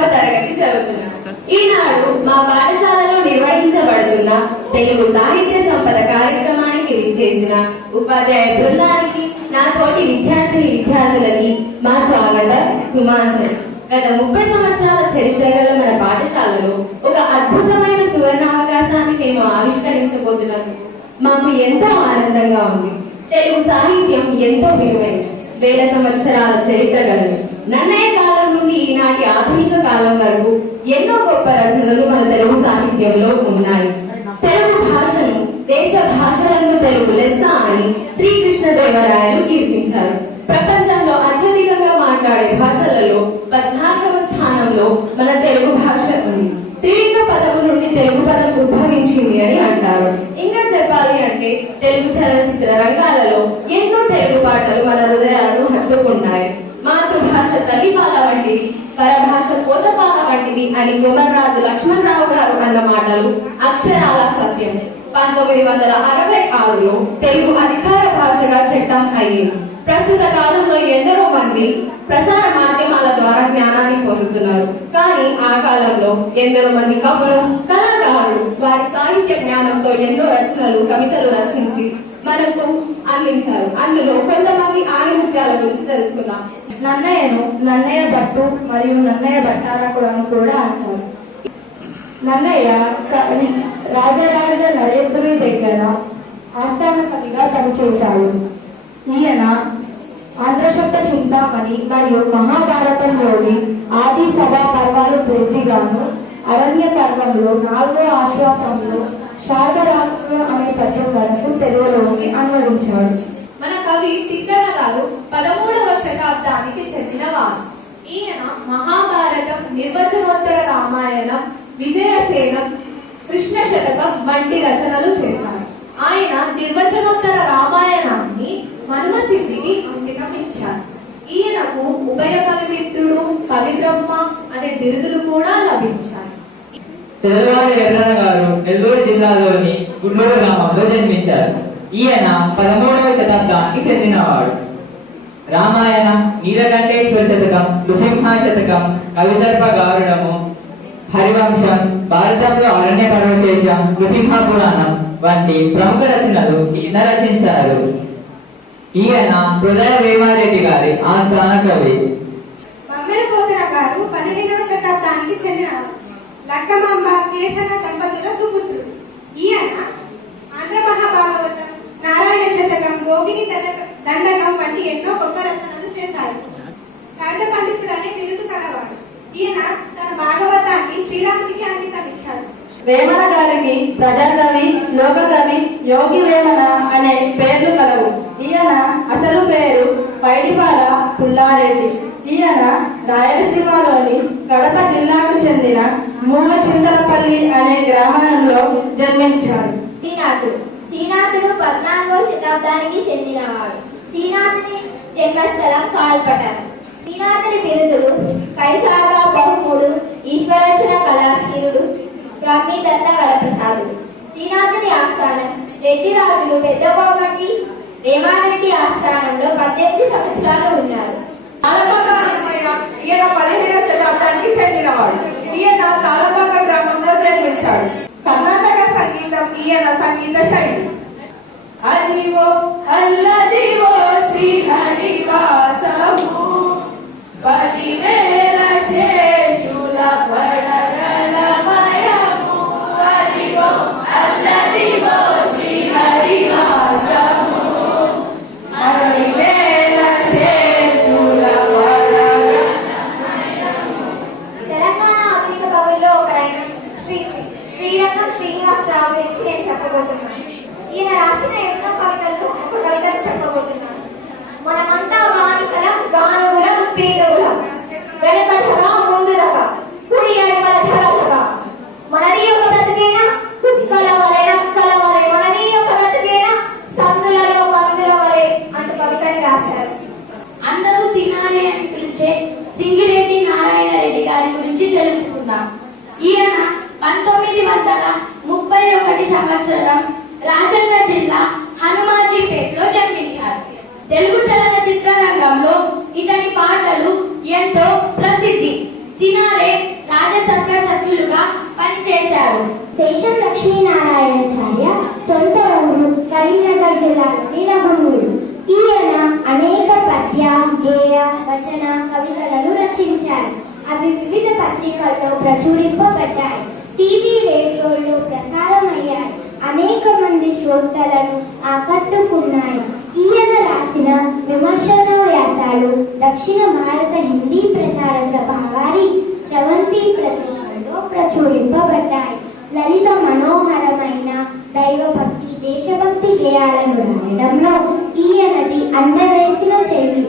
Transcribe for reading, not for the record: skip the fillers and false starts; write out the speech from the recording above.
10వ తరగతి చదువుతున్నాను. ఈనాడు మా పాఠశాలలో నిర్వహించబడుతున్న తెలుగు సాహిత్య సంపద కార్యక్రమానికి విచ్చేసిన ఉపాధ్యాయ బృందానికి, నా తోటి విద్యార్థులకి మా స్వాగత సుమాంజలి. గత 30 సంవత్సరాల చరిత్ర గల మన పాఠశాలలో ఒక అద్భుతమైన సువర్ణావకాశాన్ని మేము ఆవిష్కరించబోతున్నందుకు మాకు ఎంతో ఆనందంగా ఉంది. తెలుగు సాహిత్యం ఎంతో విలువైనది, వేల సంవత్సరాల చరిత్ర గలది. నన్నయ్య కాలం నుండి ఈనాటి ఆధునిక కాలం వరకు ఎన్నో గొప్ప రచనలు మన తెలుగు సాహిత్యంలో ఉన్నాయి. తెలుగు భాషను దేశ భాషలందు తెలుగు లెస్స అని శ్రీకృష్ణదేవరాయలు కీర్తించారు. ప్రపంచంలో అత్యధికంగా మాట్లాడే భాషలలో 14వ స్థానంలో మన తెలుగు భాష ఉంది. త్రిలింగ పదము నుండి తెలుగు పదం ఉద్భవించింది అని అంటారు. ఇంకా చెప్పాలి అంటే తెలుగు చలనచిత్ర రంగాలలో ఎన్నో తెలుగు పాటలు మన హృదయాలను హత్తుకున్నాయి. మాతృభాష తల్లిపాల వంటిది, పరభాష పోతపాల వంటిది అని కొమర్రాజు లక్ష్మణరావు గారు అన్న మాటలు అక్షరాల సత్యం. 1966లో తెలుగు అధికార భాషగా చట్టం అయ్యింది. ప్రస్తుత కాలంలో ఎందరో మంది ప్రసార మాధ్యమాల ద్వారా జ్ఞానాన్ని పొందుతున్నారు. కానీ ఆ కాలంలో ఎందరో మంది కవులు, కళాకారులు వారి సాహిత్య జ్ఞానంతో ఎన్నో రచనలు, కవితలు రచించి మనకు అందించారు. అందులో కొంతమంది ఆణిముత్యాల గురించి తెలుసుకుందాం. నన్నయ్యను నన్నయ్య భట్టు మరియు నన్నయ్య భట్టారకులను కూడా అంటారు. నన్నయ్య రాజరాజ నరేంద్రుడి దగ్గర ఆస్థాన కవిగా పనిచేశాడు. ఈయన ఆంధ్రశబ్ద చింతామణి మరియు మహాభారతంలోని ఆది సభా పర్వాలు పూర్తిగాను, అరణ్య పర్వంలో 4వ ఆశ్వాసంలో శారదరాజులు అనే పద్యం వరకు తెలుగులోకి అనువదించాడు. మన కవి తిక్కన గారు 13వ శతాబ్దానికి చెందినవారు. ఈయన మహాభారతం, నిర్వచనోత్తర రామాయణం, విజయసేనం, కృష్ణ శతకం వంటి రచనలు చేశారు. ఆయన నిర్వచనోత్తర రామాయణాన్ని మనుమసిద్ధికి అంకితం ఇచ్చారు. ఈయనకు ఉభయ కవిమిత్రుడు, కవి బ్రహ్మ అనే బిరుదులు కూడా లభించాయి. చదలవాడి వెంకన్న గారు నెల్లూరు జిల్లాలోని గుండూరు గ్రామంలో జన్మించారు. ఈయన 13వ శతాబ్దానికి చెందినవాడు. రామాయణం, నీలకంఠేశ్వర శతకం, నృసింహ శతకం, కవిసర్ప గారుడము, హరివంశం, భారతంలో అరణ్య పరమశేషం, నృసింహ పురాణం వంటి ప్రముఖ రచనలు ఈయన రచించారు. ఈయన హృదయ వేమారెడ్డి గారి ఆస్థాన కవి. బమ్మెరపోతన గారు 15వ శతాబ్దానికి చెందినవారు. లక్కమాంబ కేసర దంపతుల సుపుత్రుడు. ఈయన ఆంధ్ర మహాభాగవతం, నారాయణ శతకం, భోగిని దండకం వంటి ఎన్నో గొప్ప రచనలు చేశారు. సహజ పండితుడు అనే బిరుదు కలవాడు. ఈయన తన భాగవతాన్ని శ్రీరాముడికి అంకితం ఇచ్చాడు. వేమన గారికి ప్రజాకవి, లోకకవి, యోగి వేమన అనే పేర్లు కలవు. ఈయన అసలు పేరు పైడిపాల పుల్లారెడ్డి. ఈయన రాయలసీమలోని కడప జిల్లాకు చెందిన మూలచింతలపల్లి అనే గ్రామంలో జన్మించాడు. శ్రీనాథుడు 14వ శతాబ్దానికి చెందినవాడు. శ్రీనాథుని జన్మస్థలం కాల్పటం. శ్రీనాథుని బిరుదులు కైసార బహుముడు, ఈశ్వరచన కళాశీలుడు, బ్రహ్మీదత్త వరప్రసాదుడు. శ్రీనాథుని ఆస్థానం రెడ్డి రాజులు పెద్దబొమ్మటి వేమారెడ్డి ఆస్థానంలో 18 సంవత్సరాలు ఉన్నారు. ఈయన 15వ శతాబ్దానికి చెందినవాడు. ఈయన తాళపాక గ్రామంలో జన్మించాడు. కర్ణాటక సంగీతం ఈయన సంగీత శైలి. అదివో అల్లదివో శ్రీహరివాసము, 10,000 శేషుల పడగలమయము. అదివో అల్లదివో శ్రీహరివాసము, 10,000 శేషుల పడగలమయము. తెలంగాణ ఆధునిక కవుల్లో ఒకరైన శ్రీరంగం శ్రీనివాసరావు గురించి నేను చెప్పబోతున్నాను. ఈయన రాసిన ఎన్నో కవితలు ఒక కవితలు చెప్పబోతున్నాను. మనమంతా బానిసలం, గానుగులం, పీరుగులం, వెనుకగా ముందుదగా, కుడి ఎడమల ధరలుగా, మనది ఒక బ్రతికేనా కుక్కల వలె నక్కల వలె, మనది ఒక బ్రతికేనా సందులలో మందుల వలె అంటూ కవితని రాశారు. అందరూ సినారే అని పిలిచే సింగిరెడ్డి నారాయణ రెడ్డి గారి గురించి తెలుసుకుందాం. ఈయన 1931 సంవత్సరం రాజన్న జిల్లా హనుమాజీపేటలో జన్మించారు. తెలుగు చలనచిత్ర రంగంలో ఇతని పాటలు ఎంతో ప్రసిద్ధి. సినారే పనిచేశారు. శేషం లక్ష్మీనారాయణాచార్య సొంత ఊరు కరీంనగర్ జిల్లాలోని రమణూరు. ఈయన అనేక పద్య, గేయ, వచన కవితలను రచించారు. అవి వివిధ పత్రికల్లో ప్రచురింపబడ్డాయి. టీవీ, రేడియోల్లో ప్రసారమయ్యాయి. అనేక మంది శ్రోతలను ఆకట్టుకున్నాయి. ఈయన రాసిన విమర్శన వ్యాసాలు దక్షిణ భారత హిందీ ప్రచార సభ వారి శ్రవంతి పత్రికల్లో ప్రచురింపబడ్డాయి. లలిత మనోహరమైన దైవభక్తి, దేశభక్తి గేయాలను రాయడంలో ఈయనది అందవేసిన చెయ్యి.